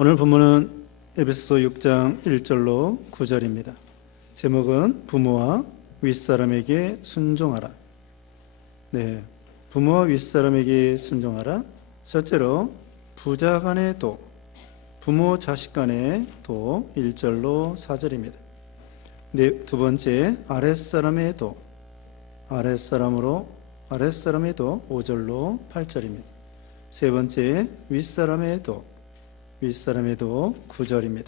오늘 본문은 에베소서 6장 1절로 9절입니다. 제목은 부모와 윗사람에게 순종하라. 네, 부모와 윗사람에게 순종하라. 첫째로 부자 간의 도, 부모 자식 간의 도 1절로 4절입니다. 네, 두 번째 아랫사람의 도, 아랫사람의 도 5절로 8절입니다. 세 번째 윗사람의 도, 윗사람의 도 9절입니다.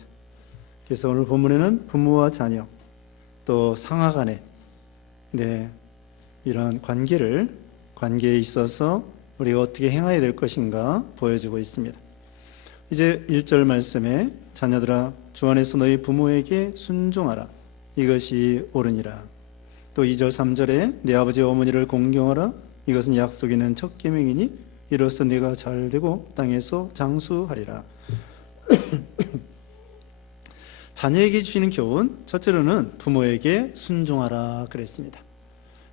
그래서 오늘 본문에는 부모와 자녀, 또 상하 간의 이런 관계에 있어서 우리가 어떻게 행해야 될 것인가 보여주고 있습니다. 이제 1절 말씀에 자녀들아 주 안에서 너희 부모에게 순종하라. 이것이 옳으니라. 또 2절 3절에 내 아버지와 어머니를 공경하라. 이것은 약속 있는 첫 계명이니 이로써 네가 잘되고 땅에서 장수하리라. 자녀에게 주시는 교훈, 첫째로는 부모에게 순종하라 그랬습니다.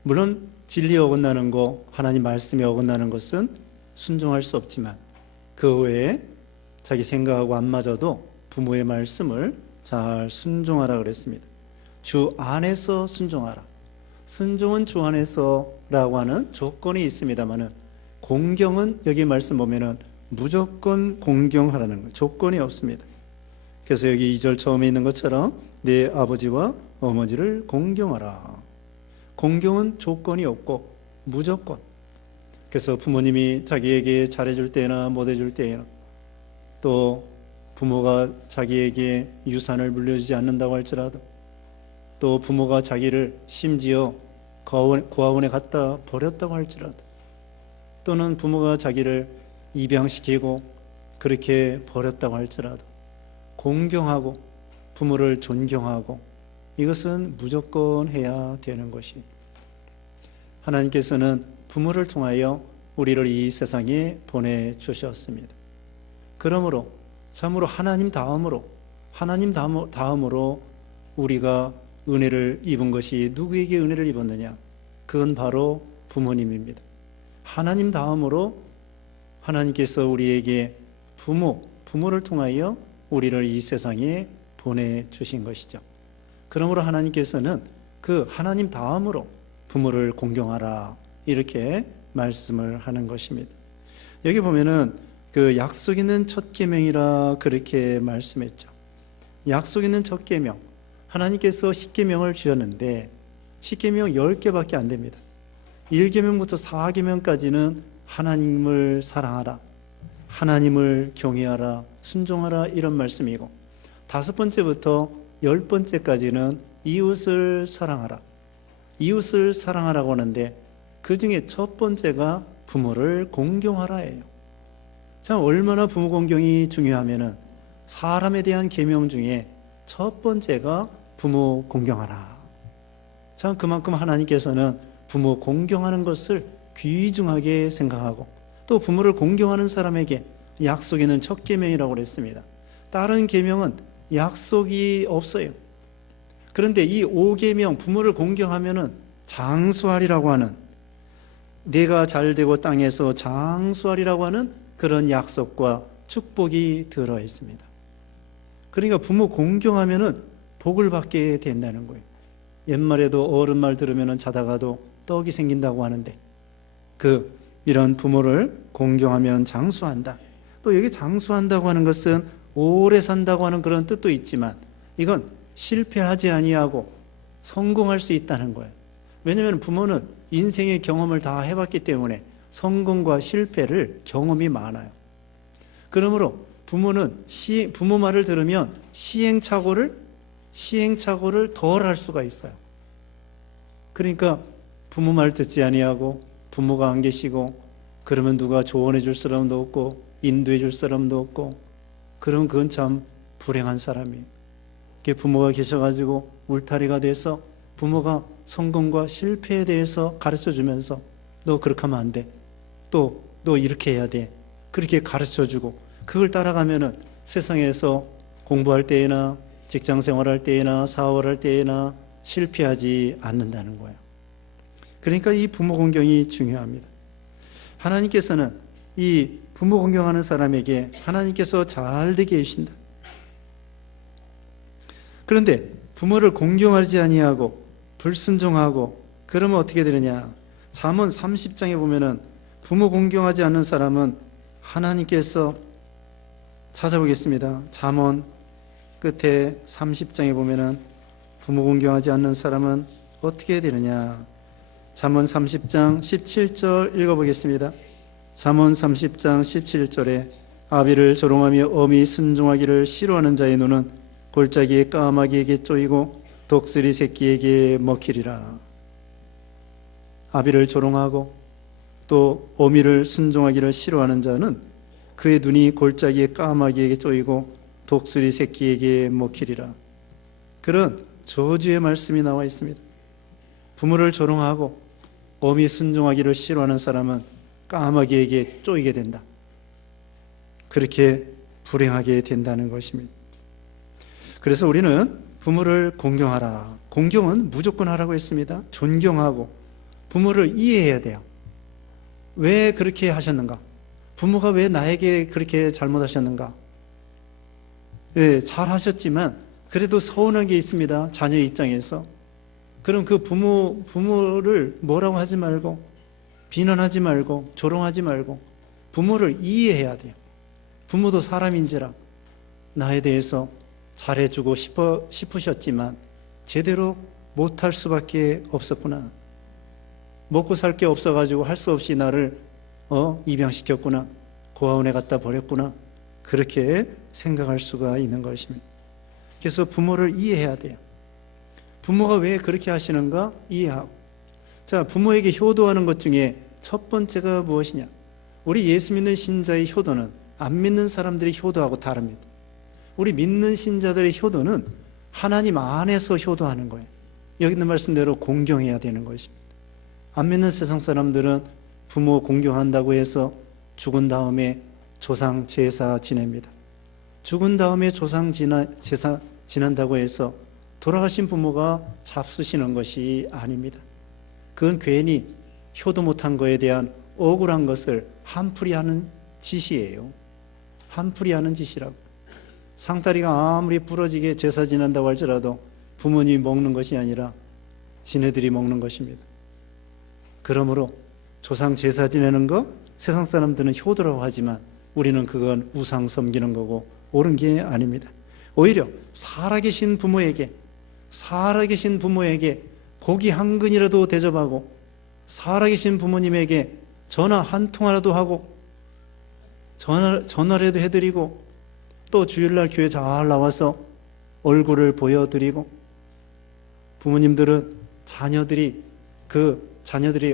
물론 진리에 어긋나는 거, 하나님 말씀에 어긋나는 것은 순종할 수 없지만 그 외에 자기 생각하고 안 맞아도 부모의 말씀을 잘 순종하라 그랬습니다. 주 안에서 순종하라. 순종은 주 안에서라고 하는 조건이 있습니다만은 공경은 여기 말씀 보면은 무조건 공경하라는 거, 조건이 없습니다. 그래서 여기 2절 처음에 있는 것처럼 내 아버지와 어머니를 공경하라. 공경은 조건이 없고 무조건. 그래서 부모님이 자기에게 잘해줄 때나 못해줄 때나 또 부모가 자기에게 유산을 물려주지 않는다고 할지라도 또 부모가 자기를 심지어 고아원에 갖다 버렸다고 할지라도 또는 부모가 자기를 입양시키고 그렇게 버렸다고 할지라도 공경하고 부모를 존경하고 이것은 무조건 해야 되는 것이, 하나님께서는 부모를 통하여 우리를 이 세상에 보내주셨습니다. 그러므로 참으로 하나님 다음으로 우리가 은혜를 입은 것이 누구에게 은혜를 입었느냐? 그건 바로 부모님입니다. 하나님 다음으로 하나님께서 우리에게 부모를 통하여 우리를 이 세상에 보내주신 것이죠. 그러므로 하나님께서는 그 하나님 다음으로 부모를 공경하라 이렇게 말씀을 하는 것입니다. 여기 보면은 그 약속 있는 첫 계명이라 그렇게 말씀했죠. 약속 있는 첫 계명, 하나님께서 10계명을 주셨는데 10계명 10개밖에 안 됩니다. 1계명부터 4계명까지는 하나님을 사랑하라, 하나님을 경외하라, 순종하라 이런 말씀이고 5번째부터 10번째까지는 이웃을 사랑하라, 이웃을 사랑하라고 하는데 그 중에 첫 번째가 부모를 공경하라예요. 참 얼마나 부모 공경이 중요하면은 사람에 대한 계명 중에 첫 번째가 부모 공경하라. 참 그만큼 하나님께서는 부모 공경하는 것을 귀중하게 생각하고 또 부모를 공경하는 사람에게 약속 있는 첫 계명이라고 그랬습니다. 다른 계명은 약속이 없어요. 그런데 이 5계명 부모를 공경하면은 장수하리라고 하는, 내가 잘되고 땅에서 장수하리라고 하는 그런 약속과 축복이 들어 있습니다. 그러니까 부모 공경하면은 복을 받게 된다는 거예요. 옛말에도 어른 말 들으면은 자다가도 떡이 생긴다고 하는데 이런 부모를 공경하면 장수한다. 또 여기 장수한다고 하는 것은 오래 산다고 하는 그런 뜻도 있지만 이건 실패하지 아니하고 성공할 수 있다는 거예요. 왜냐하면 부모는 인생의 경험을 다 해봤기 때문에 성공과 실패를 경험이 많아요. 그러므로 부모는 부모 말을 들으면 시행착오를 덜 할 수가 있어요. 그러니까 부모 말 듣지 아니하고 부모가 안 계시고 그러면 누가 조언해 줄 사람도 없고 인도해 줄 사람도 없고 그럼 그건 참 불행한 사람이에요. 부모가 계셔가지고 울타리가 돼서 부모가 성공과 실패에 대해서 가르쳐 주면서 너 그렇게 하면 안 돼, 또 너 이렇게 해야 돼, 그렇게 가르쳐 주고 그걸 따라가면은 세상에서 공부할 때나 직장 생활할 때나 사업할 때나 실패하지 않는다는 거예요. 그러니까 이 부모 공경이 중요합니다. 하나님께서는 이 부모 공경하는 사람에게 하나님께서 잘 되게 해주신다. 그런데 부모를 공경하지 아니하고 불순종하고 그러면 어떻게 되느냐? 잠언 30장에 보면은 부모 공경하지 않는 사람은 하나님께서 찾아보겠습니다. 잠언 끝에 30장에 보면은 부모 공경하지 않는 사람은 어떻게 되느냐? 잠언 30장 17절 읽어보겠습니다. 잠언 30장 17절에 아비를 조롱하며 어미 순종하기를 싫어하는 자의 눈은 골짜기의 까마귀에게 쪼이고 독수리 새끼에게 먹히리라. 아비를 조롱하고 또 어미를 순종하기를 싫어하는 자는 그의 눈이 골짜기의 까마귀에게 쪼이고 독수리 새끼에게 먹히리라. 그런 저주의 말씀이 나와 있습니다. 부모를 조롱하고 어미 순종하기를 싫어하는 사람은 까마귀에게 쪼이게 된다. 그렇게 불행하게 된다는 것입니다. 그래서 우리는 부모를 공경하라. 공경은 무조건 하라고 했습니다. 존경하고 부모를 이해해야 돼요. 왜 그렇게 하셨는가? 부모가 왜 나에게 그렇게 잘못하셨는가? 네, 잘 하셨지만 그래도 서운한 게 있습니다. 자녀 입장에서. 그럼 그 부모를 뭐라고 하지 말고 비난하지 말고 조롱하지 말고 부모를 이해해야 돼요. 부모도 사람인지라 나에 대해서 잘해주고 싶으셨지만 제대로 못할 수밖에 없었구나. 먹고 살 게 없어가지고 할 수 없이 나를 입양시켰구나. 고아원에 갖다 버렸구나. 그렇게 생각할 수가 있는 것입니다. 그래서 부모를 이해해야 돼요. 부모가 왜 그렇게 하시는가 이해하고. 자, 부모에게 효도하는 것 중에 첫 번째가 무엇이냐? 우리 예수 믿는 신자의 효도는 안 믿는 사람들이 효도하고 다릅니다. 우리 믿는 신자들의 효도는 하나님 안에서 효도하는 거예요. 여기 있는 말씀대로 공경해야 되는 것입니다. 안 믿는 세상 사람들은 부모 공경한다고 해서 죽은 다음에 조상 제사 지냅니다. 죽은 다음에 조상 제사 지낸다고 해서 돌아가신 부모가 잡수시는 것이 아닙니다. 그건 괜히 효도 못한 거에 대한 억울한 것을 한풀이 하는 짓이에요. 한풀이 하는 짓이라고. 상다리가 아무리 부러지게 제사 지낸다고 할지라도 부모님이 먹는 것이 아니라 지네들이 먹는 것입니다. 그러므로 조상 제사 지내는 거 세상 사람들은 효도라고 하지만 우리는 그건 우상 섬기는 거고 옳은 게 아닙니다. 오히려 살아계신 부모에게 고기 한 근이라도 대접하고 살아계신 부모님에게 전화 한 통화라도 하고 전화라도 해드리고 또 주일날 교회 잘 나와서 얼굴을 보여드리고 부모님들은 자녀들이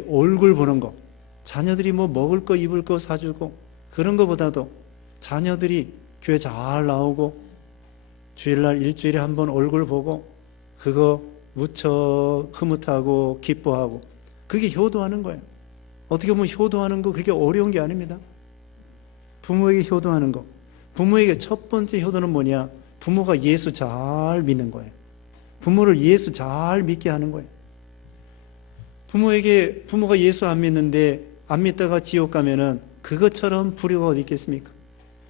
얼굴 보는 거 자녀들이 뭐 먹을 거 입을 거 사주고 그런 거보다도 자녀들이 교회 잘 나오고 주일날 일주일에 한 번 얼굴 보고 그거 무척 흐뭇하고 기뻐하고 그게 효도하는 거예요. 어떻게 보면 효도하는 거 그렇게 어려운 게 아닙니다. 부모에게 효도하는 거. 부모에게 첫 번째 효도는 뭐냐? 부모가 예수 잘 믿는 거예요. 부모를 예수 잘 믿게 하는 거예요. 부모가 예수 안 믿는데 안 믿다가 지옥 가면은 그것처럼 불효가 어디 있겠습니까?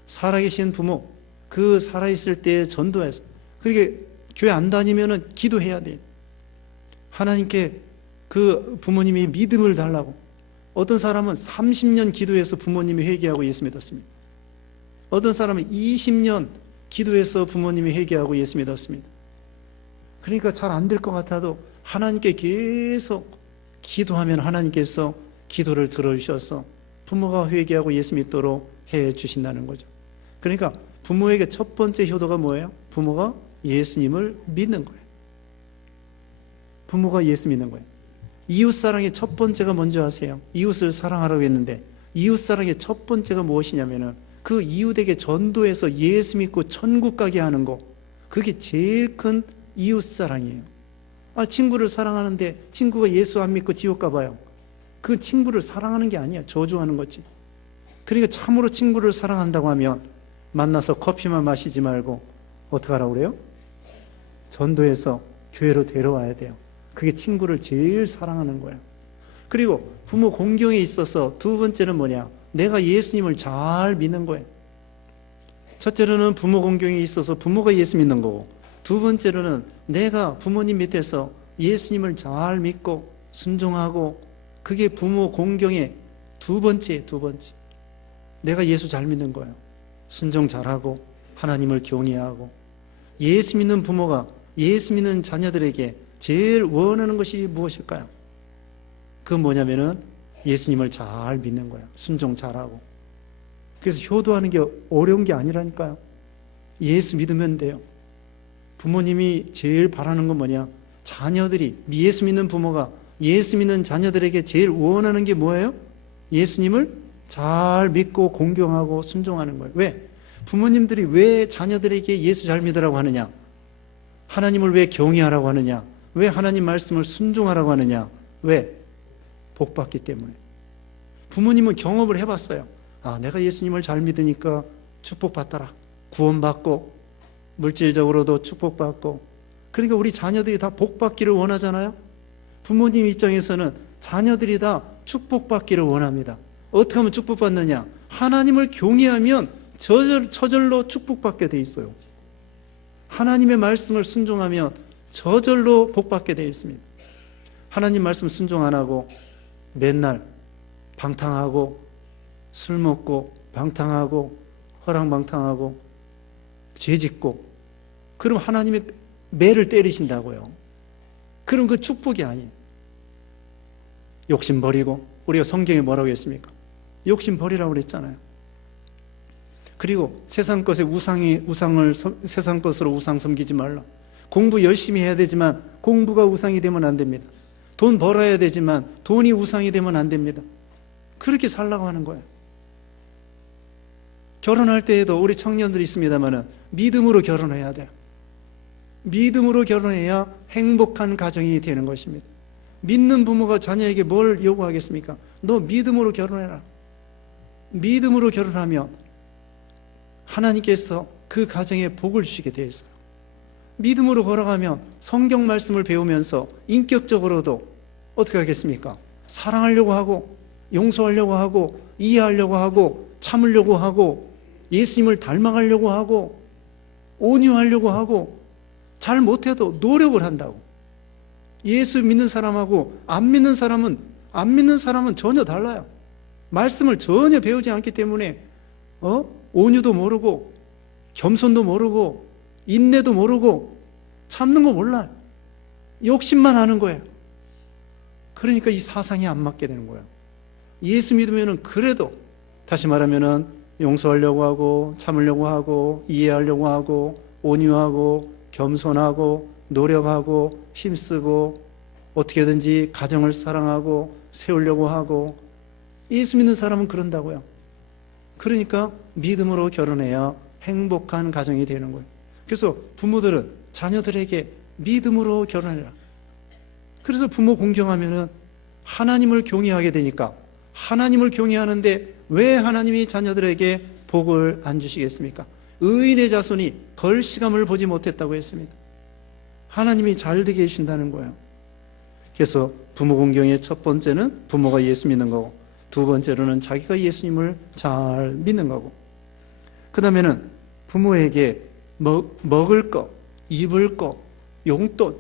살아계신 부모, 그 살아있을 때 전도해서 그렇게 교회 안 다니면은 기도해야 돼요. 하나님께 그 부모님이 믿음을 달라고. 어떤 사람은 30년 기도해서 부모님이 회개하고 예수 믿었습니다. 어떤 사람은 20년 기도해서 부모님이 회개하고 예수 믿었습니다. 그러니까 잘 안 될 것 같아도 하나님께 계속 기도하면 하나님께서 기도를 들어주셔서 부모가 회개하고 예수 믿도록 해 주신다는 거죠. 그러니까 부모에게 첫 번째 효도가 뭐예요? 부모가 예수님을 믿는 거예요. 부모가 예수 믿는 거예요. 이웃사랑의 첫 번째가 뭔지 아세요? 이웃을 사랑하라고 했는데 이웃사랑의 첫 번째가 무엇이냐면은 그 이웃에게 전도해서 예수 믿고 천국 가게 하는 거, 그게 제일 큰 이웃사랑이에요. 친구를 사랑하는데 친구가 예수 안 믿고 지옥 가봐요. 그 친구를 사랑하는 게 아니야. 저주하는 거지. 그러니까 참으로 친구를 사랑한다고 하면 만나서 커피만 마시지 말고 어떻게 하라고 그래요? 전도해서 교회로 데려와야 돼요. 그게 친구를 제일 사랑하는 거예요. 그리고 부모 공경에 있어서 두 번째는 뭐냐? 내가 예수님을 잘 믿는 거예요. 첫째로는 부모 공경이 있어서 부모가 예수 믿는 거고, 두 번째로는 내가 부모님 밑에서 예수님을 잘 믿고 순종하고, 그게 부모 공경의 두 번째. 내가 예수 잘 믿는 거예요. 순종 잘하고 하나님을 경외하고. 예수 믿는 부모가 예수 믿는 자녀들에게 제일 원하는 것이 무엇일까요? 그건 뭐냐면은 예수님을 잘 믿는 거예요. 순종 잘하고. 그래서 효도하는 게 어려운 게 아니라니까요. 예수 믿으면 돼요. 부모님이 제일 바라는 건 뭐냐? 자녀들이, 예수 믿는 부모가 예수 믿는 자녀들에게 제일 원하는 게 뭐예요? 예수님을 잘 믿고 공경하고 순종하는 거예요. 왜? 부모님들이 왜 자녀들에게 예수 잘 믿으라고 하느냐? 하나님을 왜 경외하라고 하느냐? 왜 하나님 말씀을 순종하라고 하느냐? 왜? 복받기 때문에. 부모님은 경험을 해봤어요. 아, 내가 예수님을 잘 믿으니까 축복받더라. 구원받고 물질적으로도 축복받고. 그러니까 우리 자녀들이 다 복받기를 원하잖아요. 부모님 입장에서는 자녀들이 다 축복받기를 원합니다. 어떻게 하면 축복받느냐? 하나님을 경외하면 저절로 축복받게 돼 있어요. 하나님의 말씀을 순종하면 저절로 복받게 되어 있습니다. 하나님 말씀 순종 안 하고 맨날 방탕하고 술 먹고 방탕하고 허랑방탕하고 죄짓고, 그럼 하나님의 매를 때리신다고요. 그럼 그 축복이 아니에요. 욕심 버리고, 우리가 성경에 뭐라고 했습니까? 욕심 버리라고 그랬잖아요. 그리고 세상 것에 세상 것으로 우상 섬기지 말라. 공부 열심히 해야 되지만 공부가 우상이 되면 안 됩니다. 돈 벌어야 되지만 돈이 우상이 되면 안 됩니다. 그렇게 살라고 하는 거예요. 결혼할 때에도 우리 청년들이 있습니다만 믿음으로 결혼해야 돼요. 믿음으로 결혼해야 행복한 가정이 되는 것입니다. 믿는 부모가 자녀에게 뭘 요구하겠습니까? 너 믿음으로 결혼해라. 믿음으로 결혼하면 하나님께서 그 가정에 복을 주시게 되어 있어요. 믿음으로 걸어가면 성경 말씀을 배우면서 인격적으로도 어떻게 하겠습니까? 사랑하려고 하고 용서하려고 하고 이해하려고 하고 참으려고 하고 예수님을 닮아가려고 하고 온유하려고 하고, 잘 못해도 노력을 한다고. 예수 믿는 사람하고 안 믿는 사람은 전혀 달라요. 말씀을 전혀 배우지 않기 때문에 온유도 모르고 겸손도 모르고 인내도 모르고 참는 거 몰라요. 욕심만 하는 거예요. 그러니까 이 사상이 안 맞게 되는 거예요. 예수 믿으면은 그래도 다시 말하면은 용서하려고 하고 참으려고 하고 이해하려고 하고 온유하고 겸손하고 노력하고 힘쓰고 어떻게든지 가정을 사랑하고 세우려고 하고. 예수 믿는 사람은 그런다고요. 그러니까 믿음으로 결혼해야 행복한 가정이 되는 거예요. 그래서 부모들은 자녀들에게 믿음으로 결혼해라. 그래서 부모 공경하면은 하나님을 경외하게 되니까, 하나님을 경외하는데 왜 하나님이 자녀들에게 복을 안 주시겠습니까? 의인의 자손이 걸시감을 보지 못했다고 했습니다. 하나님이 잘 되게 해주신다는 거예요. 그래서 부모 공경의 첫 번째는 부모가 예수 믿는 거고, 두 번째로는 자기가 예수님을 잘 믿는 거고, 그 다음에는 부모에게 먹을 거, 입을 거, 용돈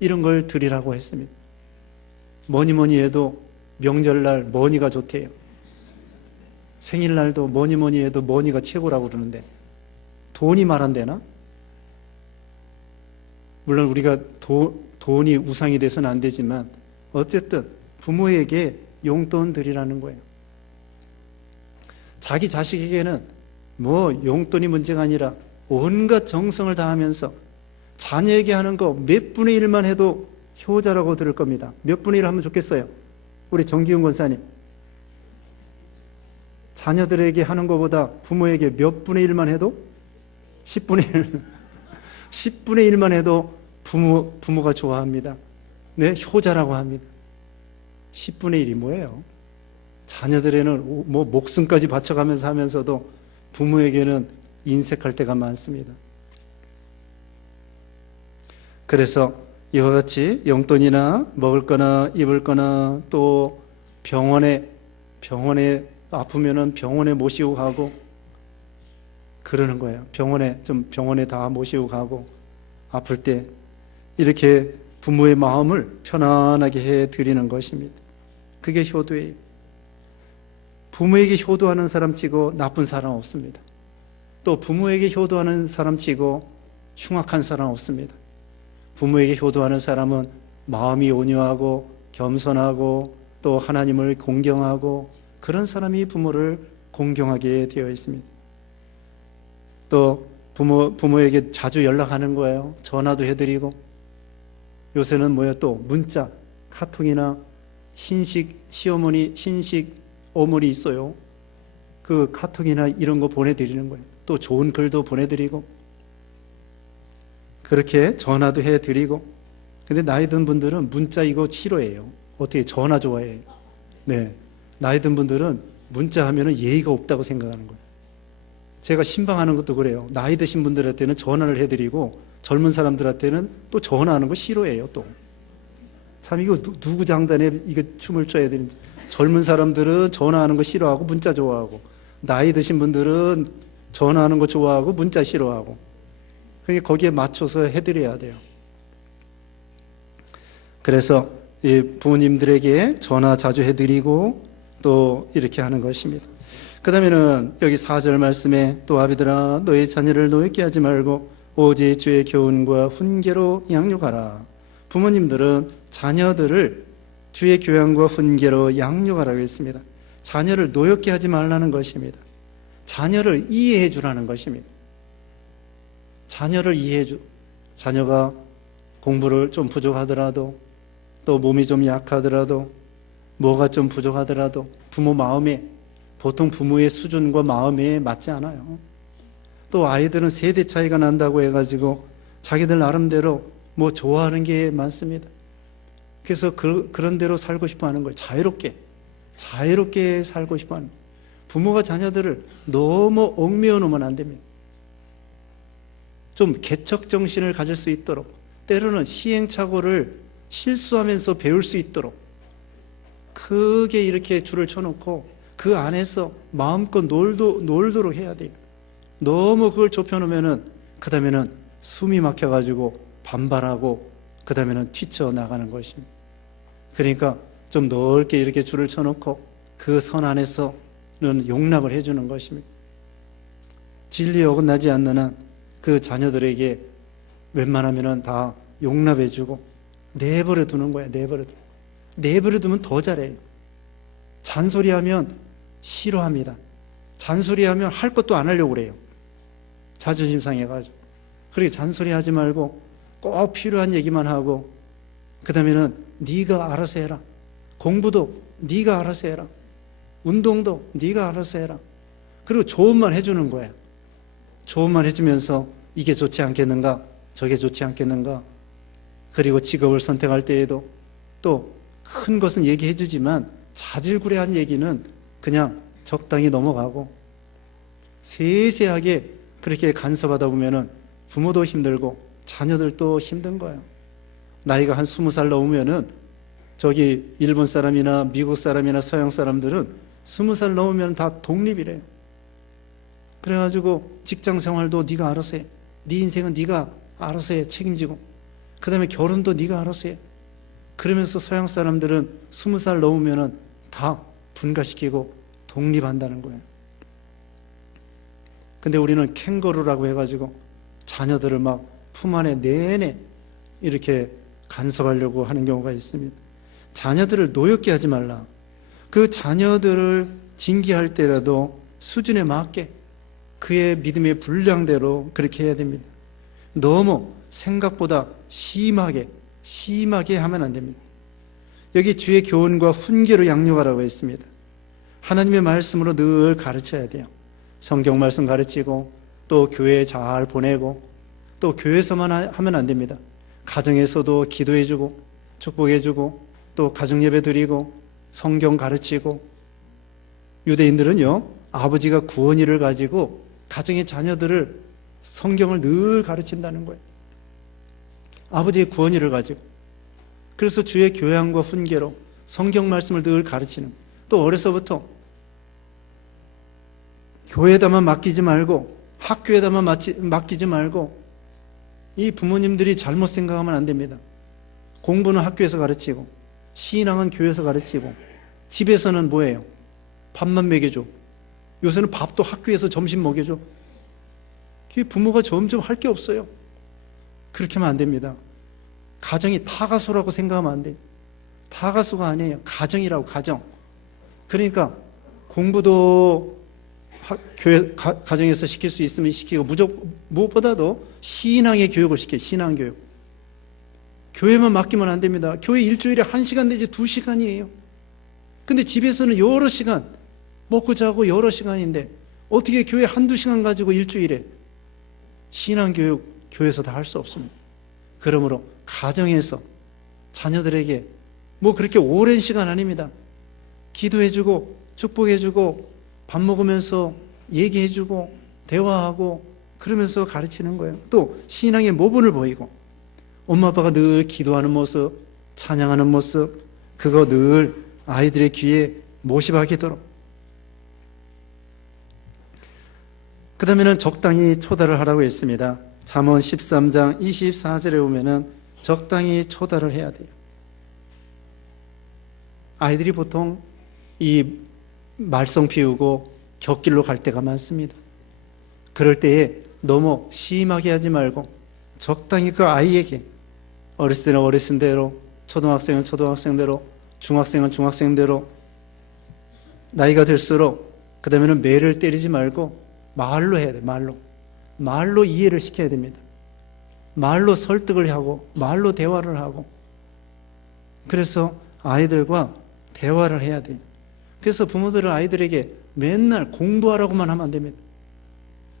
이런 걸 드리라고 했습니다. 뭐니 해도 명절날 머니가 좋대요. 생일날도 뭐니 해도 머니가 최고라고 그러는데 돈이 말 안 되나? 물론 우리가 돈이 우상이 돼서는 안 되지만 어쨌든 부모에게 용돈 드리라는 거예요. 자기 자식에게는 용돈이 문제가 아니라 온갖 정성을 다하면서 자녀에게 하는 거 몇 분의 1만 해도 효자라고 들을 겁니다. 몇 분의 1 하면 좋겠어요? 우리 정기훈 권사님, 자녀들에게 하는 것보다 부모에게 몇 분의 1만 해도? 10분의 1 10분의 1만 해도 부모가 좋아합니다. 네, 효자라고 합니다. 10분의 1이 뭐예요? 자녀들에는 목숨까지 바쳐가면서 하면서도 부모에게는 인색할 때가 많습니다. 그래서 이와 같이 용돈이나 먹을 거나 입을 거나 또 병원에 아프면은 병원에 모시고 가고 그러는 거예요. 병원에 다 모시고 가고 아플 때 이렇게 부모의 마음을 편안하게 해 드리는 것입니다. 그게 효도예요. 부모에게 효도하는 사람 치고 나쁜 사람 없습니다. 또 부모에게 효도하는 사람 치고 흉악한 사람 없습니다. 부모에게 효도하는 사람은 마음이 온유하고 겸손하고 또 하나님을 공경하고 그런 사람이 부모를 공경하게 되어 있습니다. 또 부모에게 자주 연락하는 거예요. 전화도 해드리고 요새는 또 문자, 카톡이나 신식 시어머니, 신식 어머니 있어요. 그 카톡이나 이런 거 보내드리는 거예요. 또 좋은 글도 보내드리고 그렇게 전화도 해드리고. 근데 나이 든 분들은 문자 이거 싫어해요. 어떻게 전화 좋아해요. 네, 나이 든 분들은 문자 하면은 예의가 없다고 생각하는 거예요. 제가 신방하는 것도 그래요. 나이 드신 분들한테는 전화를 해드리고 젊은 사람들한테는 또 전화하는 거 싫어해요. 또 참 이거 누구 장단에 이거 춤을 춰야 되는지. 젊은 사람들은 전화하는 거 싫어하고 문자 좋아하고, 나이 드신 분들은 전화하는 거 좋아하고 문자 싫어하고. 그러니까 거기에 맞춰서 해드려야 돼요. 그래서 이 부모님들에게 전화 자주 해드리고 또 이렇게 하는 것입니다. 그 다음에는 여기 4절 말씀에 또 아비들아 너희 자녀를 노엽게 하지 말고 오직 주의 교훈과 훈계로 양육하라. 부모님들은 자녀들을 주의 교양과 훈계로 양육하라고 했습니다. 자녀를 노엽게 하지 말라는 것입니다. 자녀를 이해해 주라는 것입니다. 자녀를 이해해 주. 자녀가 공부를 좀 부족하더라도 또 몸이 좀 약하더라도 뭐가 좀 부족하더라도 부모 마음에, 보통 부모의 수준과 마음에 맞지 않아요. 또 아이들은 세대 차이가 난다고 해가지고 자기들 나름대로 뭐 좋아하는 게 많습니다. 그래서 그런 대로 살고 싶어 하는 거예요. 자유롭게 살고 싶어 하는 거예요. 부모가 자녀들을 너무 얽매어 놓으면 안 됩니다. 좀 개척 정신을 가질 수 있도록, 때로는 시행착오를 실수하면서 배울 수 있도록 크게 이렇게 줄을 쳐놓고 그 안에서 마음껏 놀도록 해야 돼요. 너무 그걸 좁혀놓으면은 그 다음에는 숨이 막혀가지고 반발하고 그 다음에는 튀쳐나가는 것입니다. 그러니까 좀 넓게 이렇게 줄을 쳐놓고 그 선 안에서는 용납을 해주는 것입니다. 진리에 어긋나지 않는 한 그 자녀들에게 웬만하면은 다 용납해주고 내버려 두는 거야. 내버려 두면 더 잘해요. 잔소리하면 싫어합니다. 잔소리하면 할 것도 안 하려고 그래요. 자존심 상해가지고. 그러니까 잔소리하지 말고 꼭 필요한 얘기만 하고 그 다음에는 네가 알아서 해라. 공부도 네가 알아서 해라. 운동도 네가 알아서 해라. 그리고 조언만 해주는 거예요. 조언만 해주면서 이게 좋지 않겠는가, 저게 좋지 않겠는가. 그리고 직업을 선택할 때에도 또 큰 것은 얘기해 주지만 자질구레한 얘기는 그냥 적당히 넘어가고, 세세하게 그렇게 간섭하다 보면은 부모도 힘들고 자녀들도 힘든 거예요. 나이가 한 20살 넘으면은 저기 일본 사람이나 미국 사람이나 서양 사람들은 20살 넘으면 다 독립이래요. 그래가지고 직장 생활도 네가 알아서 해. 네 인생은 네가 알아서 해. 책임지고. 그 다음에 결혼도 네가 알아서 해. 그러면서 서양 사람들은 20살 넘으면은 다 분가시키고 독립한다는 거예요. 근데 우리는 캥거루라고 해가지고 자녀들을 막 품 안에 내내 이렇게 간섭하려고 하는 경우가 있습니다. 자녀들을 노엽게 하지 말라. 그 자녀들을 징계할 때라도 수준에 맞게 그의 믿음의 분량대로 그렇게 해야 됩니다. 너무 생각보다 심하게 하면 안 됩니다. 여기 주의 교훈과 훈계로 양육하라고 했습니다. 하나님의 말씀으로 늘 가르쳐야 돼요. 성경 말씀 가르치고 또 교회에 잘 보내고, 또 교회에서만 하면 안 됩니다. 가정에서도 기도해주고 축복해주고 또 가정예배 드리고 성경 가르치고. 유대인들은요, 아버지가 구원의를 가지고 가정의 자녀들을 성경을 늘 가르친다는 거예요. 아버지의 구원의를 가지고. 그래서 주의 교양과 훈계로 성경 말씀을 늘 가르치는. 또 어려서부터 교회에다만 맡기지 말고, 학교에다만 맡기지 말고, 이 부모님들이 잘못 생각하면 안 됩니다. 공부는 학교에서 가르치고, 신앙은 교회에서 가르치고, 집에서는 뭐예요? 밥만 먹여줘. 요새는 밥도 학교에서 점심 먹여줘. 부모가 점점 할 게 없어요. 그렇게 하면 안 됩니다. 가정이 타가소라고 생각하면 안 돼요. 타가소가 아니에요. 가정이라고, 가정. 그러니까 공부도 교회, 가정에서 시킬 수 있으면 시키고, 무엇보다도 신앙의 교육을 시켜요. 신앙 교육. 교회만 맡기면 안 됩니다. 교회 일주일에 1시간 내지 2시간이에요. 근데 집에서는 여러 시간, 먹고 자고 여러 시간인데 어떻게 교회 1-2시간 가지고 일주일에 신앙교육 교회에서 다 할 수 없습니다. 그러므로 가정에서 자녀들에게 뭐 그렇게 오랜 시간 아닙니다. 기도해주고 축복해주고 밥 먹으면서 얘기해주고 대화하고 그러면서 가르치는 거예요. 또 신앙의 모범을 보이고 엄마 아빠가 늘 기도하는 모습, 찬양하는 모습, 그거 늘 아이들의 귀에 모시박이도록. 그 다음에는 적당히 초달을 하라고 했습니다. 잠언 13장 24절에 보면은 적당히 초달을 해야 돼요. 아이들이 보통 이 말썽 피우고 곁길로 갈 때가 많습니다. 그럴 때에 너무 심하게 하지 말고 적당히 그 아이에게 어렸을 때는 어렸을 대로, 초등학생은 초등학생대로, 중학생은 중학생대로, 나이가 들수록 그 다음에는 매를 때리지 말고 말로 해야 돼요. 말로 이해를 시켜야 됩니다. 말로 설득을 하고 말로 대화를 하고, 그래서 아이들과 대화를 해야 돼요. 그래서 부모들은 아이들에게 맨날 공부하라고만 하면 안 됩니다.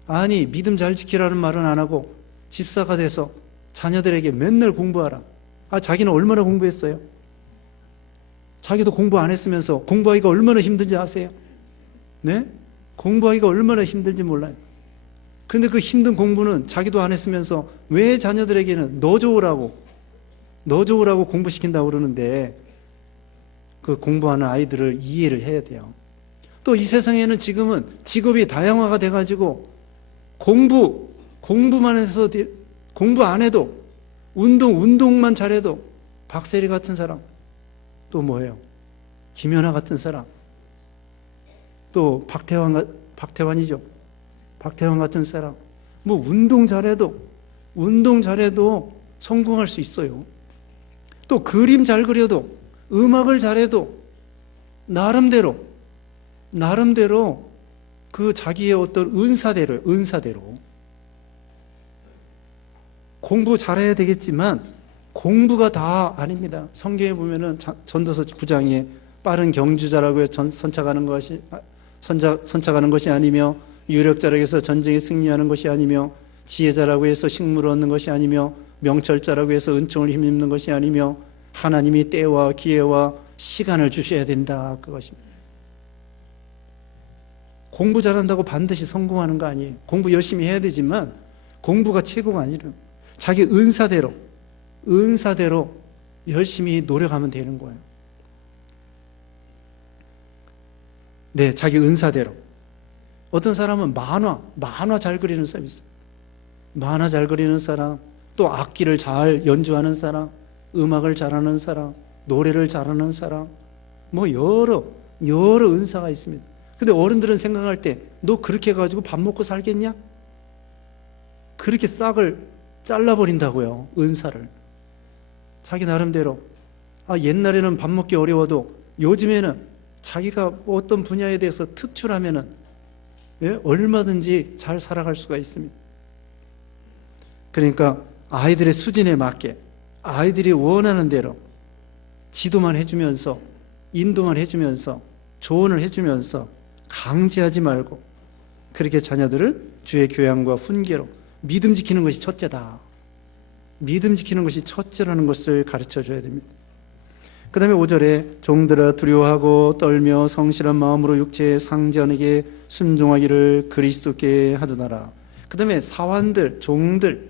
아니, 믿음 잘 지키라는 말은 안 하고 집사가 돼서 자녀들에게 맨날 공부하라. 자기는 얼마나 공부했어요? 자기도 공부 안 했으면서 공부하기가 얼마나 힘든지 아세요? 네? 공부하기가 얼마나 힘든지 몰라요. 근데 그 힘든 공부는 자기도 안 했으면서 왜 자녀들에게는 너 좋으라고 공부시킨다고 그러는데, 그 공부하는 아이들을 이해를 해야 돼요. 또 이 세상에는 지금은 직업이 다양화가 돼가지고 공부만 해서, 공부 안 해도 운동만 잘해도 박세리 같은 사람, 또 뭐예요? 김연아 같은 사람, 또 박태환이죠. 박태환 같은 사람, 뭐 운동 잘해도 성공할 수 있어요. 또 그림 잘 그려도, 음악을 잘해도 나름대로 그 자기의 어떤 은사대로 공부 잘해야 되겠지만 공부가 다 아닙니다. 성경에 보면은 전도서 9장에 빠른 경주자라고 해서 선착하는 것이 아니며, 유력자라고 해서 전쟁에 승리하는 것이 아니며, 지혜자라고 해서 식물을 얻는 것이 아니며, 명철자라고 해서 은총을 힘입는 것이 아니며, 하나님이 때와 기회와 시간을 주셔야 된다, 그것입니다. 공부 잘한다고 반드시 성공하는 거 아니에요. 공부 열심히 해야 되지만 공부가 최고가 아니라 자기 은사대로 열심히 노력하면 되는 거예요. 네, 자기 은사대로. 어떤 사람은 만화 잘 그리는 사람이 있어요. 만화 잘 그리는 사람, 또 악기를 잘 연주하는 사람, 음악을 잘하는 사람, 노래를 잘하는 사람, 뭐 여러 은사가 있습니다. 근데 어른들은 생각할 때 너 그렇게 해가지고 밥 먹고 살겠냐? 그렇게 싹을 잘라버린다고요. 은사를. 자기 나름대로. 옛날에는 밥 먹기 어려워도 요즘에는 자기가 어떤 분야에 대해서 특출하면은 얼마든지 잘 살아갈 수가 있습니다. 그러니까 아이들의 수준에 맞게 아이들이 원하는 대로 지도만 해주면서, 인도만 해주면서, 조언을 해주면서 강제하지 말고, 그렇게 자녀들을 주의 교양과 훈계로, 믿음 지키는 것이 첫째다. 믿음 지키는 것이 첫째라는 것을 가르쳐줘야 됩니다. 그 다음에 5절에 종들아 두려워하고 떨며 성실한 마음으로 육체의 상전에게 순종하기를 그리스도께 하더나라. 그 다음에 사환들, 종들,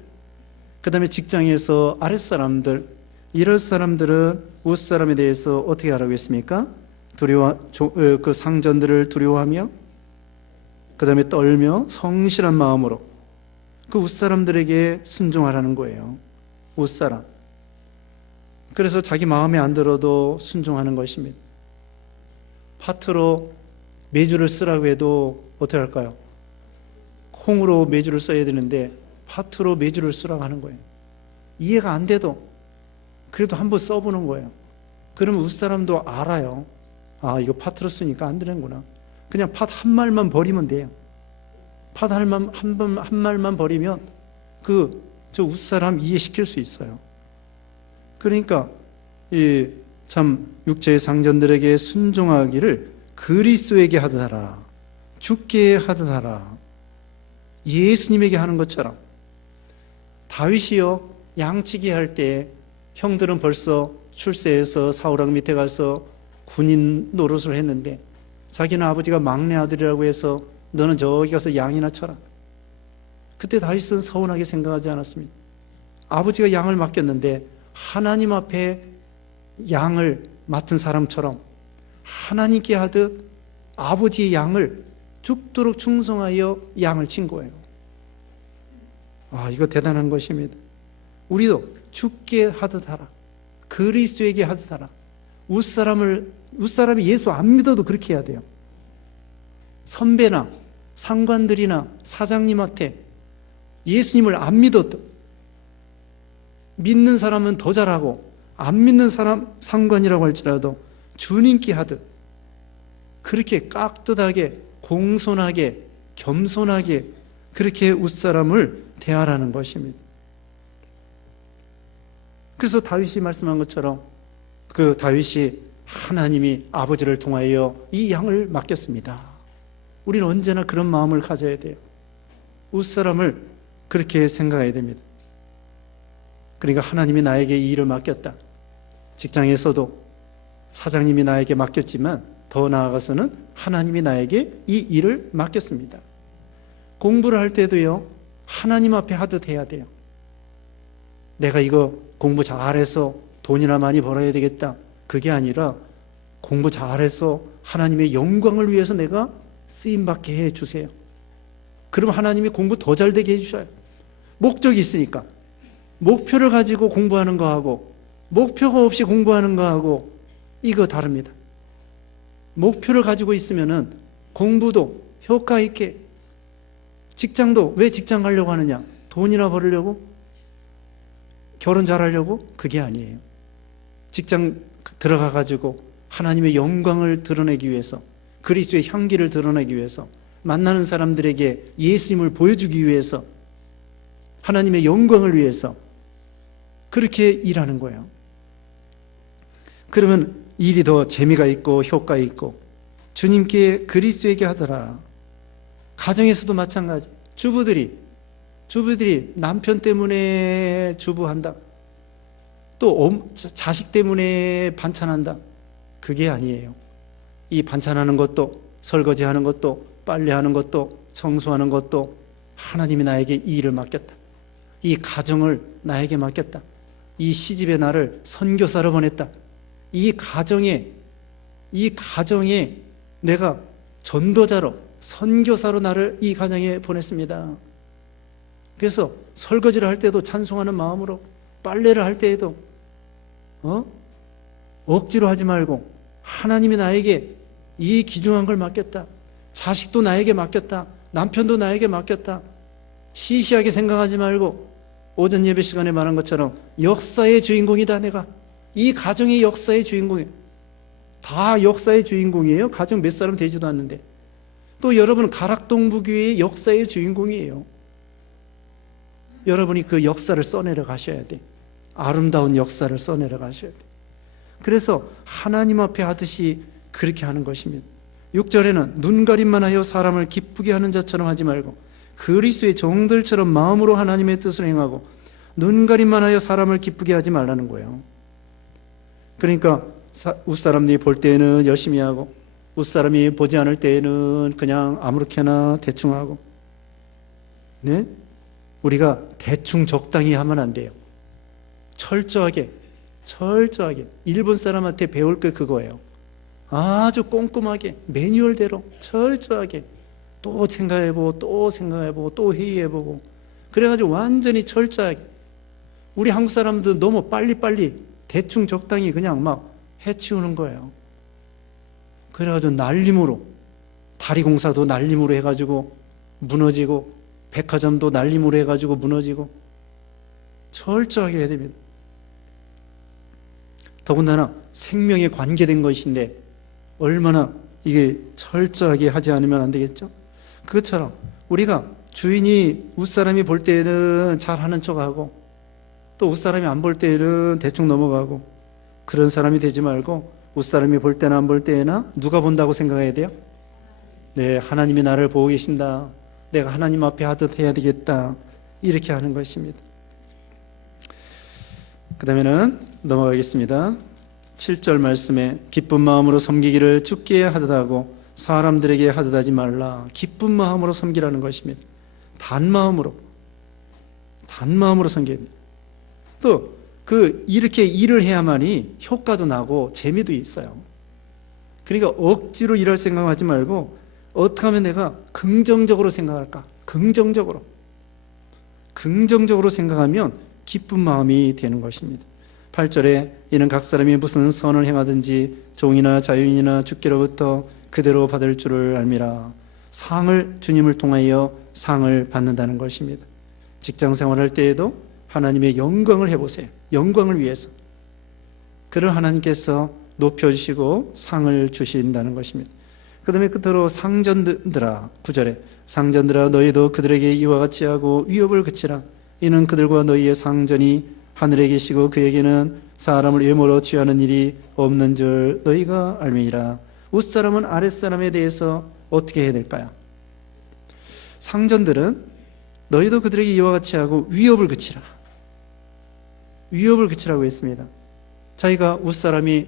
그 다음에 직장에서 아랫사람들, 이럴 사람들은 윗사람에 대해서 어떻게 하라고 했습니까? 그 상전들을 두려워하며 그 다음에 떨며 성실한 마음으로 그 웃사람들에게 순종하라는 거예요. 웃사람. 그래서 자기 마음에 안 들어도 순종하는 것입니다. 파트로 메주를 쓰라고 해도 어떻게 할까요? 콩으로 메주를 써야 되는데 파트로 메주를 쓰라고 하는 거예요. 이해가 안 돼도 그래도 한번 써보는 거예요. 그러면 웃사람도 알아요. 아, 이거 파트로 쓰니까 안 되는구나. 그냥 팥 한 말만 버리면 돼요. 팥 한 말만 버리면 저 웃사람 이해시킬 수 있어요. 그러니까 참 육체의 상전들에게 순종하기를 그리스도에게 하듯하라, 주께 하듯하라. 예수님에게 하는 것처럼. 다윗이요, 양치기 할 때 형들은 벌써 출세해서 사울왕 밑에 가서 군인 노릇을 했는데 자기는 아버지가 막내 아들이라고 해서 너는 저기 가서 양이나 쳐라. 그때 다윗은 서운하게 생각하지 않았습니다. 아버지가 양을 맡겼는데 하나님 앞에 양을 맡은 사람처럼 하나님께 하듯 아버지의 양을 죽도록 충성하여 양을 친 거예요. 아, 이거 대단한 것입니다. 우리도 주께 하듯 하라, 그리스도에게 하듯 하라. 웃사람이 예수 안 믿어도 그렇게 해야 돼요. 선배나 상관들이나 사장님한테 예수님을 안 믿어도, 믿는 사람은 더 잘하고 안 믿는 사람 상관이라고 할지라도 주님께 하듯 그렇게 깍듯하게 공손하게 겸손하게 그렇게 웃사람을 대하라는 것입니다. 그래서 다윗이 말씀한 것처럼 그 다윗이 하나님이 아버지를 통하여 이 양을 맡겼습니다. 우리는 언제나 그런 마음을 가져야 돼요. 웃사람을 그렇게 생각해야 됩니다. 그러니까 하나님이 나에게 이 일을 맡겼다. 직장에서도 사장님이 나에게 맡겼지만 더 나아가서는 하나님이 나에게 이 일을 맡겼습니다. 공부를 할 때도요, 하나님 앞에 하듯 해야 돼요. 내가 이거 공부 잘해서 돈이나 많이 벌어야 되겠다. 그게 아니라 공부 잘해서 하나님의 영광을 위해서 내가 쓰임받게 해주세요. 그럼 하나님이 공부 더 잘되게 해주셔요. 목적이 있으니까. 목표를 가지고 공부하는 거하고 목표가 없이 공부하는 거하고 이거 다릅니다. 목표를 가지고 있으면은 공부도 효과 있게, 직장도 왜 직장 가려고 하느냐? 돈이나 벌으려고? 결혼 잘하려고? 그게 아니에요. 직장 들어가 가지고 하나님의 영광을 드러내기 위해서, 그리스도의 향기를 드러내기 위해서, 만나는 사람들에게 예수님을 보여주기 위해서, 하나님의 영광을 위해서 그렇게 일하는 거예요. 그러면 일이 더 재미가 있고 효과 있고, 주님께 그리스도에게 하더라. 가정에서도 마찬가지. 주부들이 남편 때문에 주부한다, 또 자식 때문에 반찬한다, 그게 아니에요. 이 반찬하는 것도, 설거지하는 것도, 빨래하는 것도, 청소하는 것도 하나님이 나에게 이 일을 맡겼다. 이 가정을 나에게 맡겼다. 이 시집의 나를 선교사로 보냈다. 이 가정에 내가 전도자로, 선교사로 나를 이 가정에 보냈습니다. 그래서 설거지를 할 때도 찬송하는 마음으로, 빨래를 할 때에도 억지로 하지 말고 하나님이 나에게 이 귀중한 걸 맡겼다. 자식도 나에게 맡겼다. 남편도 나에게 맡겼다. 시시하게 생각하지 말고 오전 예배 시간에 말한 것처럼 역사의 주인공이다. 내가 이 가정의 역사의 주인공이에요. 다 역사의 주인공이에요. 가정 몇 사람 되지도 않는데. 또 여러분 가락동부교회의 역사의 주인공이에요. 여러분이 그 역사를 써내려 가셔야 돼. 아름다운 역사를 써내려 가셔야 돼. 그래서 하나님 앞에 하듯이 그렇게 하는 것입니다. 6절에는 눈가림만 하여 사람을 기쁘게 하는 자처럼 하지 말고 그리스도의 종들처럼 마음으로 하나님의 뜻을 행하고, 눈가림만 하여 사람을 기쁘게 하지 말라는 거예요. 그러니까 웃사람들이 볼 때에는 열심히 하고, 웃사람이 보지 않을 때에는 그냥 아무렇게나 대충 하고, 네? 우리가 대충 적당히 하면 안 돼요. 철저하게 일본 사람한테 배울 게 그거예요. 아주 꼼꼼하게 매뉴얼대로 철저하게 또 생각해보고 또 생각해보고 또 회의해보고 그래가지고 완전히 철저하게 우리 한국 사람들 너무 빨리빨리 대충 적당히 그냥 막 해치우는 거예요. 그래가지고 날림으로 다리공사도 날림으로 해가지고 무너지고 백화점도 날림으로 해가지고 무너지고 철저하게 해야 됩니다. 더군다나 생명에 관계된 것인데 얼마나 이게 철저하게 하지 않으면 안 되겠죠? 그것처럼 우리가 주인이 웃사람이 볼 때는 잘하는 척하고 또 웃사람이 안 볼 때는 대충 넘어가고 그런 사람이 되지 말고 웃사람이 볼 때나 안 볼 때나 누가 본다고 생각해야 돼요? 네, 하나님이 나를 보고 계신다. 내가 하나님 앞에 하듯 해야 되겠다. 이렇게 하는 것입니다. 그 다음에는 넘어가겠습니다. 7절 말씀에 기쁜 마음으로 섬기기를 주께 하듯 하고 사람들에게 하듯 하지 말라. 기쁜 마음으로 섬기라는 것입니다. 단마음으로 섬겨야 됩니다. 또 이렇게 일을 해야만이 효과도 나고 재미도 있어요. 그러니까 억지로 일할 생각하지 말고 어떻게 하면 내가 긍정적으로 생각할까? 긍정적으로 생각하면 기쁜 마음이 되는 것입니다. 8절에 이는 각 사람이 무슨 선을 행하든지 종이나 자유인이나 주께로부터 그대로 받을 줄을 알미라. 상을 주님을 통하여 상을 받는다는 것입니다. 직장 생활할 때에도 하나님의 영광을 해보세요. 영광을 위해서. 그를 하나님께서 높여주시고 상을 주신다는 것입니다. 그 다음에 끝으로 상전들아 9절에 상전들아 너희도 그들에게 이와 같이 하고 위협을 그치라. 이는 그들과 너희의 상전이 하늘에 계시고 그에게는 사람을 외모로 취하는 일이 없는 줄 너희가 알미니라. 윗사람은 아랫사람에 대해서 어떻게 해야 될까요? 상전들은 너희도 그들에게 이와 같이 하고 위협을 그치라. 위협을 그치라고 했습니다. 자기가 윗사람이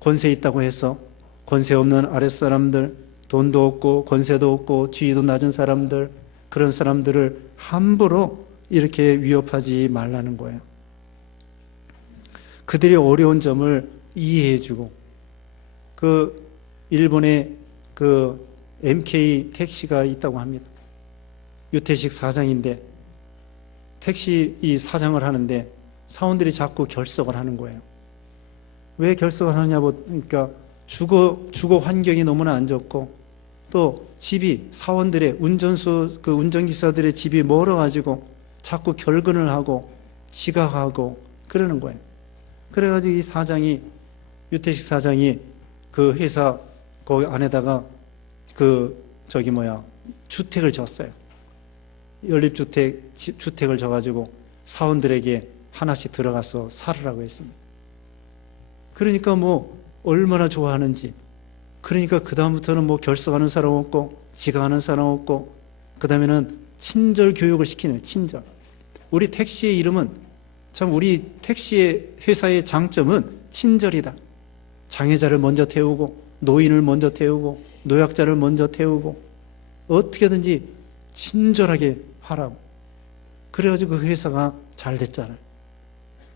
권세 있다고 해서 권세 없는 아랫사람들, 돈도 없고 권세도 없고 지위도 낮은 사람들, 그런 사람들을 함부로 이렇게 위협하지 말라는 거예요. 그들의 어려운 점을 이해해주고 일본에 MK 택시가 있다고 합니다. 유태식 사장인데 택시 이 사장을 하는데 사원들이 자꾸 결석을 하는 거예요. 왜 결석을 하느냐 보니까 주거 환경이 너무나 안 좋고 또 집이 사원들의 운전기사들의 집이 멀어가지고 자꾸 결근을 하고 지각하고 그러는 거예요. 그래가지고 이 사장이 유태식 사장이 그 회사 거기 안에다가 주택을 졌어요. 주택을 져가지고 사원들에게 하나씩 들어가서 살으라고 했습니다. 그러니까 얼마나 좋아하는지. 그러니까 그다음부터는 결석하는 사람 없고 지각하는 사람 없고 그다음에는 친절 교육을 시키는 친절. 우리 택시의 이름은 참 우리 택시의 회사의 장점은 친절이다. 장애자를 먼저 태우고 노인을 먼저 태우고 노약자를 먼저 태우고 어떻게든지 친절하게 하라고. 그래가지고 그 회사가 잘 됐잖아요.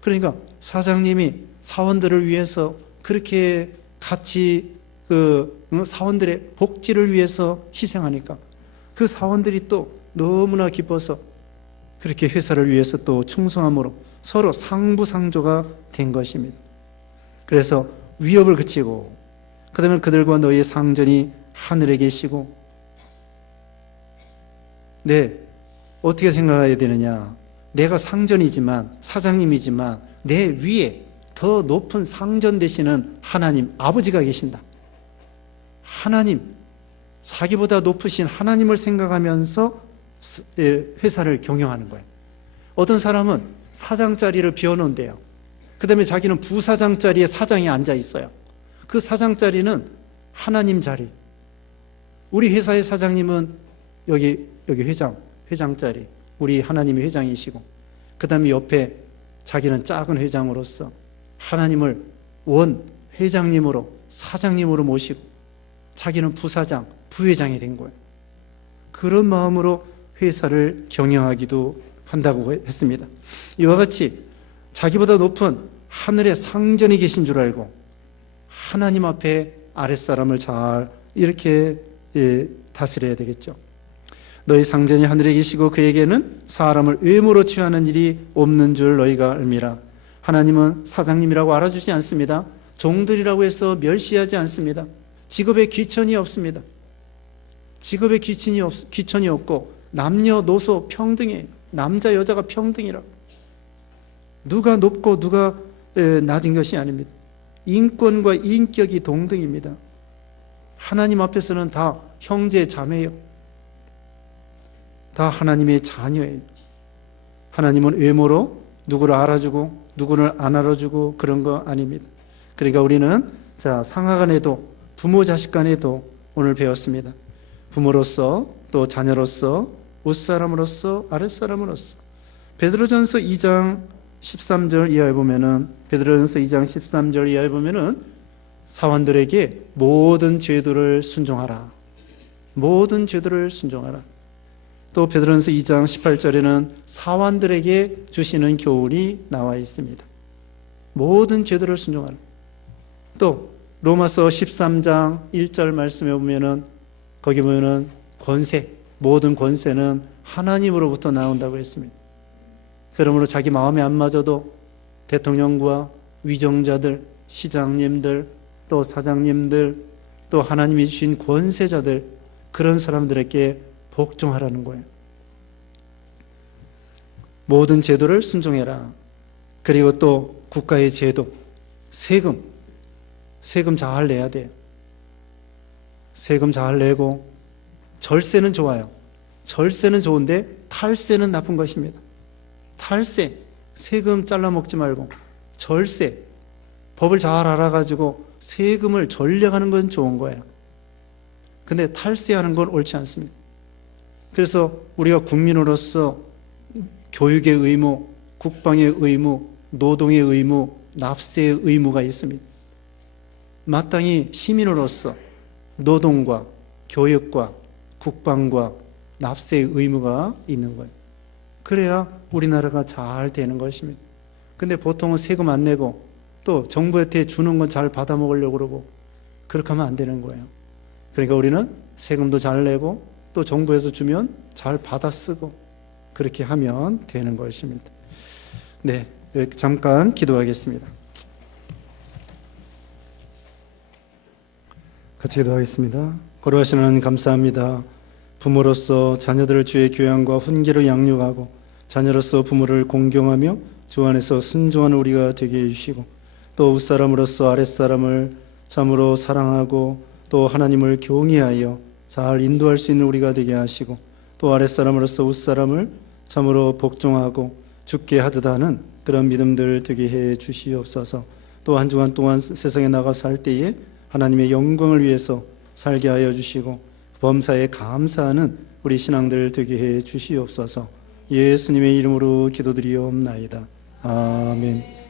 그러니까 사장님이 사원들을 위해서 그렇게 같이 사원들의 복지를 위해서 희생하니까 그 사원들이 또 너무나 기뻐서 그렇게 회사를 위해서 또 충성함으로 서로 상부상조가 된 것입니다. 그래서 위협을 그치고 그 다음에 그들과 너희의 상전이 하늘에 계시고 어떻게 생각해야 되느냐. 내가 상전이지만 사장님이지만 내 위에 더 높은 상전 되시는 하나님 아버지가 계신다. 하나님, 자기보다 높으신 하나님을 생각하면서 회사를 경영하는 거예요. 어떤 사람은 사장 자리를 비워놓은대요. 그 다음에 자기는 부사장 자리에 사장이 앉아 있어요. 그 사장 자리는 하나님 자리. 우리 회사의 사장님은 여기 회장 자리. 우리 하나님이 회장이시고 그 다음에 옆에 자기는 작은 회장으로서 하나님을 원 회장님으로 사장님으로 모시고 자기는 부사장, 부회장이 된 거예요. 그런 마음으로 회사를 경영하기도 한다고 했습니다. 이와 같이 자기보다 높은 하늘의 상전이 계신 줄 알고 하나님 앞에 아랫사람을 잘 이렇게 다스려야 되겠죠. 너희 상전이 하늘에 계시고 그에게는 사람을 외모로 취하는 일이 없는 줄 너희가 알미라. 하나님은 사장님이라고 알아주지 않습니다. 종들이라고 해서 멸시하지 않습니다. 직업에 귀천이 없습니다. 직업에 귀천이 없고 남녀노소 평등이에요. 남자 여자가 평등이라고. 누가 높고 누가 낮은 것이 아닙니다. 인권과 인격이 동등입니다. 하나님 앞에서는 다 형제 자매예요. 다 하나님의 자녀예요. 하나님은 외모로 누구를 알아주고 누구를 안 알아주고 그런 거 아닙니다. 그러니까 우리는 상하 간에도 부모 자식 간에도 오늘 배웠습니다. 부모로서 또 자녀로서 윗사람으로서 아랫사람으로서. 베드로전서 2장 13절 이하에 보면은 베드로전서 2장 13절 이하에 보면은 사원들에게 모든 제도를 순종하라. 모든 제도를 순종하라. 또 베드로전서 2장 18절에는 사원들에게 주시는 교훈이 나와 있습니다. 모든 제도를 순종하라. 또 로마서 13장 1절 말씀에 보면은 거기 보면은 권세, 모든 권세는 하나님으로부터 나온다고 했습니다. 그러므로 자기 마음에 안 맞아도 대통령과 위정자들, 시장님들, 또 사장님들, 또 하나님이 주신 권세자들, 그런 사람들에게 복종하라는 거예요. 모든 제도를 순종해라. 그리고 또 국가의 제도, 세금 잘 내야 돼요. 세금 잘 내고, 절세는 좋아요. 절세는 좋은데 탈세는 나쁜 것입니다. 탈세, 세금 잘라 먹지 말고 절세, 법을 잘 알아가지고 세금을 전략하는 건 좋은 거예요. 근데 탈세하는 건 옳지 않습니다. 그래서 우리가 국민으로서 교육의 의무, 국방의 의무, 노동의 의무, 납세의 의무가 있습니다. 마땅히 시민으로서 노동과 교육과 국방과 납세의 의무가 있는 거예요. 그래야 우리나라가 잘 되는 것입니다. 근데 보통은 세금 안 내고 또 정부한테 주는 건 잘 받아 먹으려고 그러고 그렇게 하면 안 되는 거예요. 그러니까 우리는 세금도 잘 내고 또 정부에서 주면 잘 받아 쓰고 그렇게 하면 되는 것입니다. 네, 잠깐 기도하겠습니다. 같이 기도하겠습니다. 거룩하신 하나님 감사합니다. 부모로서 자녀들을 주의 교양과 훈계로 양육하고 자녀로서 부모를 공경하며 주 안에서 순종하는 우리가 되게 해주시고 또 윗사람으로서 아랫사람을 참으로 사랑하고 또 하나님을 경외하여 잘 인도할 수 있는 우리가 되게 하시고 또 아랫사람으로서 윗사람을 참으로 복종하고 죽게 하듯 하는 그런 믿음들 되게 해 주시옵소서. 또 한 주간 동안 세상에 나가 살 때에 하나님의 영광을 위해서 살게 하여 주시고 범사에 감사하는 우리 신앙들 되게 해 주시옵소서. 예수님의 이름으로 기도드리옵나이다. 아멘.